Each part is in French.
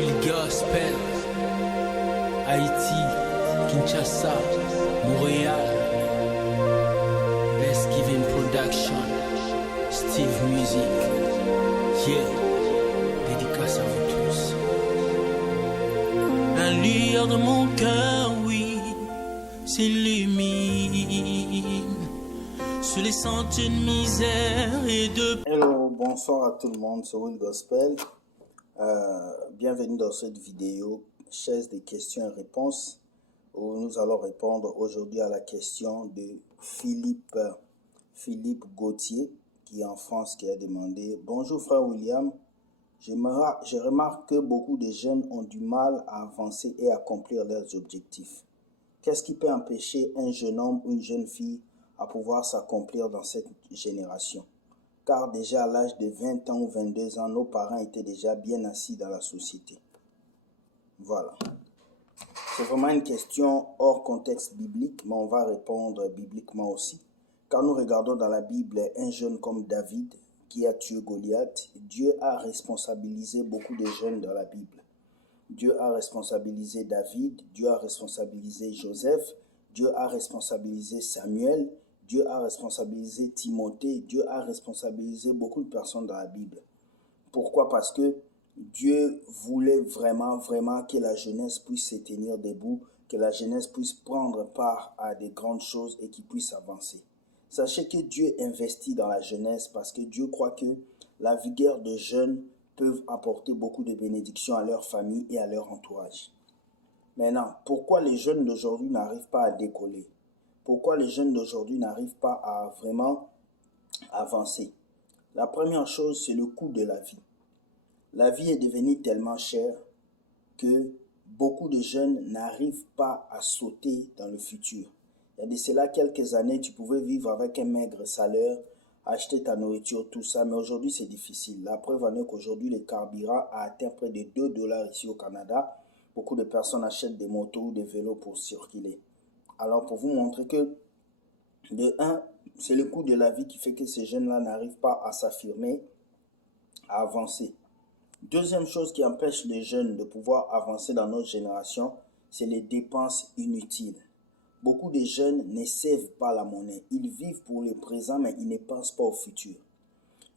Will Gospel, Haïti, Kinshasa, Montréal, Best Given Production, Steve Music, yeah, dédicace à vous tous. La lueur de mon cœur, oui, s'illumine sur les sentiers de misère et de... Hello, bonsoir à tout le monde, c'est Will Gospel. Bienvenue dans cette vidéo, chaise des questions et réponses, où nous allons répondre aujourd'hui à la question de Philippe Gauthier, qui est en France, qui a demandé « Bonjour frère William, je remarque que beaucoup de jeunes ont du mal à avancer et accomplir leurs objectifs. Qu'est-ce qui peut empêcher un jeune homme ou une jeune fille à pouvoir s'accomplir dans cette génération ? Car déjà à l'âge de 20 ans ou 22 ans, nos parents étaient déjà bien assis dans la société. » Voilà. C'est vraiment une question hors contexte biblique, mais on va répondre bibliquement aussi. Quand nous regardons dans la Bible un jeune comme David qui a tué Goliath, Dieu a responsabilisé beaucoup de jeunes dans la Bible. Dieu a responsabilisé David, Dieu a responsabilisé Joseph, Dieu a responsabilisé Samuel, Dieu a responsabilisé Timothée, Dieu a responsabilisé beaucoup de personnes dans la Bible. Pourquoi? Parce que Dieu voulait vraiment que la jeunesse puisse se tenir debout, que la jeunesse puisse prendre part à des grandes choses et qu'il puisse avancer. Sachez que Dieu investit dans la jeunesse parce que Dieu croit que la vigueur de jeunes peuvent apporter beaucoup de bénédictions à leur famille et à leur entourage. Maintenant, pourquoi les jeunes d'aujourd'hui n'arrivent pas à décoller? Pourquoi les jeunes d'aujourd'hui n'arrivent pas à vraiment avancer? La première chose, c'est le coût de la vie. La vie est devenue tellement chère que beaucoup de jeunes n'arrivent pas à sauter dans le futur. Il y a de cela quelques années, tu pouvais vivre avec un maigre salaire, acheter ta nourriture, tout ça, mais aujourd'hui c'est difficile. La preuve en est qu'aujourd'hui le carburant a atteint près de 2 $ ici au Canada. Beaucoup de personnes achètent des motos ou des vélos pour circuler. Alors pour vous montrer que, de un, c'est le coût de la vie qui fait que ces jeunes-là n'arrivent pas à s'affirmer, à avancer. Deuxième chose qui empêche les jeunes de pouvoir avancer dans notre génération, c'est les dépenses inutiles. Beaucoup de jeunes ne savent pas la monnaie. Ils vivent pour le présent, mais ils ne pensent pas au futur.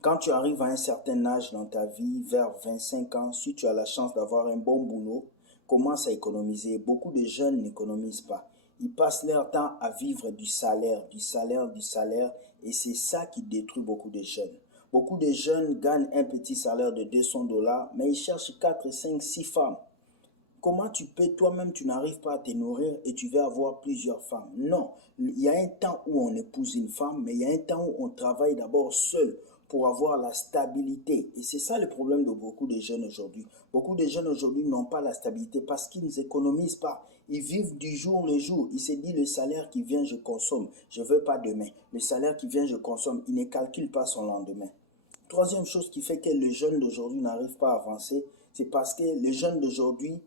Quand tu arrives à un certain âge dans ta vie, vers 25 ans, si tu as la chance d'avoir un bon boulot, commence à économiser. Beaucoup de jeunes n'économisent pas. Ils passent leur temps à vivre du salaire, et c'est ça qui détruit beaucoup de jeunes. Beaucoup de jeunes gagnent un petit salaire de 200 $, mais ils cherchent 4, 5, 6 femmes. Comment tu peux, toi-même, tu n'arrives pas à te nourrir et tu veux avoir plusieurs femmes? Non, il y a un temps où on épouse une femme, mais il y a un temps où on travaille d'abord seul pour avoir la stabilité. Et c'est ça le problème de beaucoup de jeunes aujourd'hui. Beaucoup de jeunes aujourd'hui n'ont pas la stabilité parce qu'ils n'économisent pas. Ils vivent du jour le jour. Ils se disent le salaire qui vient, je consomme. Je ne veux pas demain. Le salaire qui vient, je consomme. Ils ne calculent pas son lendemain. Troisième chose qui fait que les jeunes d'aujourd'hui n'arrivent pas à avancer, c'est parce que les jeunes d'aujourd'hui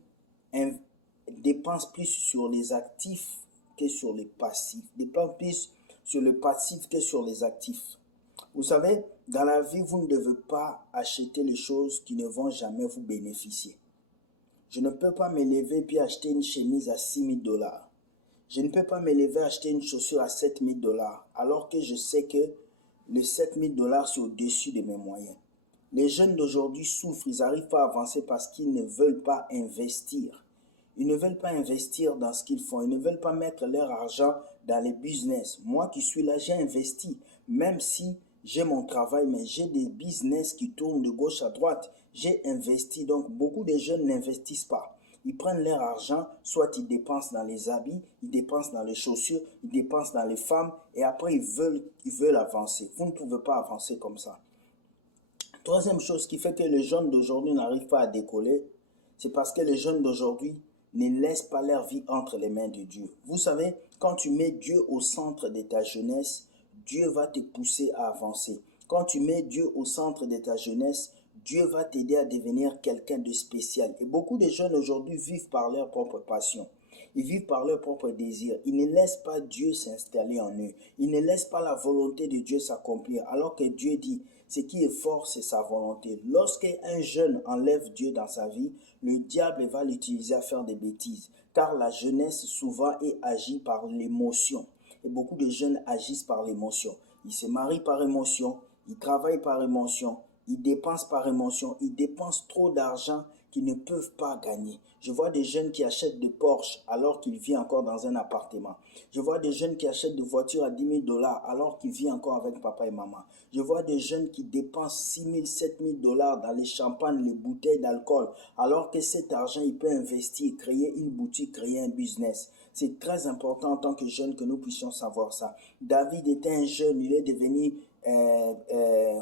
dépensent plus sur les actifs que sur les passifs. Dépensent plus sur le passif que sur les actifs. Vous savez, dans la vie, vous ne devez pas acheter les choses qui ne vont jamais vous bénéficier. Je ne peux pas me lever puis acheter une chemise à 6 000 $. Je ne peux pas me lever acheter une chaussure à 7 000 $, alors que je sais que les 7 000 $, c'est au-dessus de mes moyens. Les jeunes d'aujourd'hui souffrent, ils n'arrivent pas à avancer parce qu'ils ne veulent pas investir. Ils ne veulent pas investir dans ce qu'ils font. Ils ne veulent pas mettre leur argent dans les business. Moi qui suis là, j'ai investi. Même si j'ai mon travail, mais j'ai des business qui tournent de gauche à droite. J'ai investi. Donc, beaucoup de jeunes n'investissent pas. Ils prennent leur argent, soit ils dépensent dans les habits, ils dépensent dans les chaussures, ils dépensent dans les femmes, et après ils veulent avancer. Vous ne pouvez pas avancer comme ça. Troisième chose qui fait que les jeunes d'aujourd'hui n'arrivent pas à décoller, c'est parce que les jeunes d'aujourd'hui ne laissent pas leur vie entre les mains de Dieu. Vous savez, quand tu mets Dieu au centre de ta jeunesse, Dieu va te pousser à avancer. Quand tu mets Dieu au centre de ta jeunesse, Dieu va t'aider à devenir quelqu'un de spécial. Et beaucoup de jeunes aujourd'hui vivent par leur propre passion. Ils vivent par leur propre désir. Ils ne laissent pas Dieu s'installer en eux. Ils ne laissent pas la volonté de Dieu s'accomplir. Alors que Dieu dit, Ce qui est fort, c'est sa volonté. Lorsqu'un jeune enlève Dieu dans sa vie, le diable va l'utiliser à faire des bêtises. Car la jeunesse souvent est agie par l'émotion. Et beaucoup de jeunes agissent par l'émotion. Ils se marient par émotion, ils travaillent par émotion, ils dépensent par émotion, ils dépensent trop d'argent qu'ils ne peuvent pas gagner. Je vois des jeunes qui achètent des Porsche alors qu'ils vivent encore dans un appartement. Je vois des jeunes qui achètent des voitures à 10 000 $ alors qu'ils vivent encore avec papa et maman. Je vois des jeunes qui dépensent 6 000, 7 000 $ dans les champagnes, les bouteilles d'alcool, alors que cet argent, il peut investir, créer une boutique, créer un business. C'est très important en tant que jeune que nous puissions savoir ça. David était un jeune, il est devenu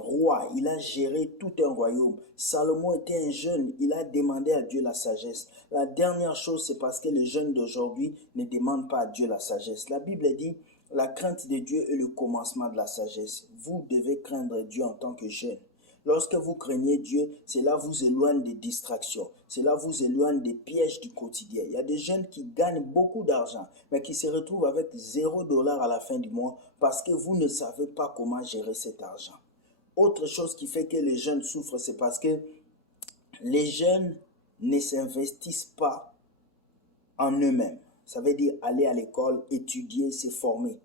roi, il a géré tout un royaume. Salomon était un jeune, il a demandé à Dieu la sagesse. La dernière chose, c'est parce que les jeunes d'aujourd'hui ne demandent pas à Dieu la sagesse. La Bible dit, la crainte de Dieu est le commencement de la sagesse. Vous devez craindre Dieu en tant que jeune. Lorsque vous craignez Dieu, cela vous éloigne des distractions. Cela vous éloigne des pièges du quotidien. Il y a des jeunes qui gagnent beaucoup d'argent, mais qui se retrouvent avec 0 $ à la fin du mois parce que vous ne savez pas comment gérer cet argent. Autre chose qui fait que les jeunes souffrent, c'est parce que les jeunes ne s'investissent pas en eux-mêmes. Ça veut dire aller à l'école, étudier, se former.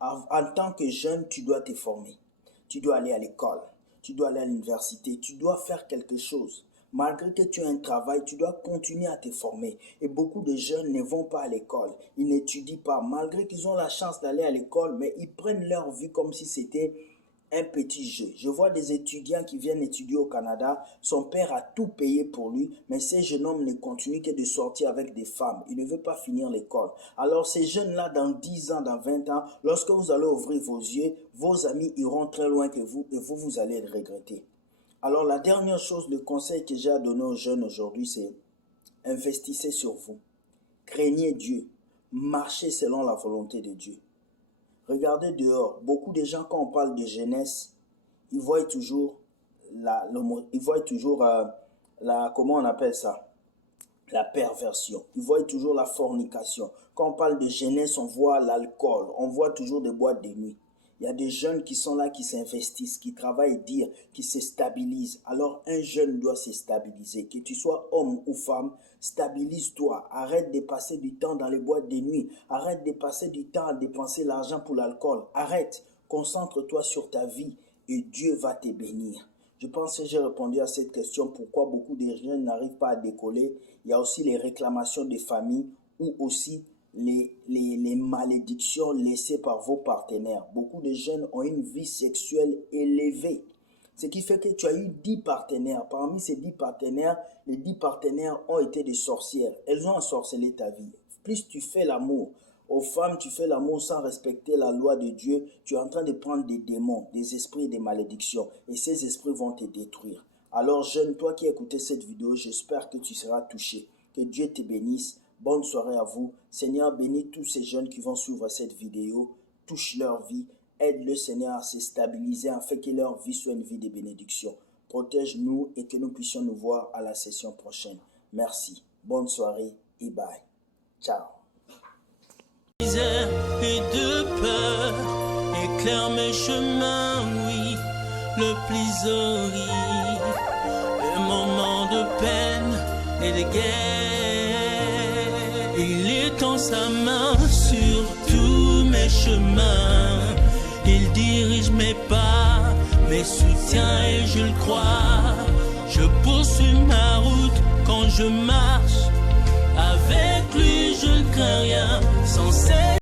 En tant que jeune, tu dois te former. Tu dois aller à l'école. Tu dois aller à l'université, tu dois faire quelque chose. Malgré que tu aies un travail, tu dois continuer à te former. Et beaucoup de jeunes ne vont pas à l'école, ils n'étudient pas. Malgré qu'ils ont la chance d'aller à l'école, mais ils prennent leur vie comme si c'était un petit jeu. Je vois des étudiants qui viennent étudier au Canada. Son père a tout payé pour lui, mais ces jeunes hommes ne continuent que de sortir avec des femmes. Il ne veut pas finir l'école. Alors ces jeunes-là, dans 10 ans, dans 20 ans, lorsque vous allez ouvrir vos yeux, vos amis iront très loin que vous et vous allez le regretter. Alors la dernière chose, le conseil que j'ai à donner aux jeunes aujourd'hui, c'est investissez sur vous. Craignez Dieu. Marchez selon la volonté de Dieu. Regardez dehors, beaucoup de gens, quand on parle de jeunesse, ils voient toujours comment on appelle ça? La perversion. Ils voient toujours la fornication. Quand on parle de jeunesse, on voit l'alcool, on voit toujours des boîtes de nuit. Il y a des jeunes qui sont là, qui s'investissent, qui travaillent dur, qui se stabilisent. Alors un jeune doit se stabiliser. Que tu sois homme ou femme, stabilise-toi. Arrête de passer du temps dans les boîtes de nuit. Arrête de passer du temps à dépenser l'argent pour l'alcool. Arrête. Concentre-toi sur ta vie et Dieu va te bénir. Je pense que j'ai répondu à cette question. Pourquoi beaucoup de jeunes n'arrivent pas à décoller? Il y a aussi les réclamations des familles ou aussi les malédictions laissées par vos partenaires. Beaucoup de jeunes ont une vie sexuelle élevée. Ce qui fait que tu as eu 10 partenaires. Parmi ces 10 partenaires, les 10 partenaires ont été des sorcières. Elles ont ensorcelé ta vie. Plus tu fais l'amour, aux femmes, tu fais l'amour sans respecter la loi de Dieu, tu es en train de prendre des démons, des esprits, des malédictions. Et ces esprits vont te détruire. Alors jeune, toi qui écoutes cette vidéo, j'espère que tu seras touché. Que Dieu te bénisse. Bonne soirée à vous. Seigneur, bénis tous ces jeunes qui vont suivre cette vidéo. Touche leur vie. Aide le Seigneur à se stabiliser afin que leur vie soit une vie de bénédiction. Protège-nous et que nous puissions nous voir à la session prochaine. Merci. Bonne soirée et bye. Ciao. Misère et de peur, éclaire mes chemins, oui, le plus horrible. Les moments de peine et de guerre, il étend sa main sur tous mes chemins. Il dirige mes pas, mes soutiens et je le crois. Je poursuis ma route quand je marche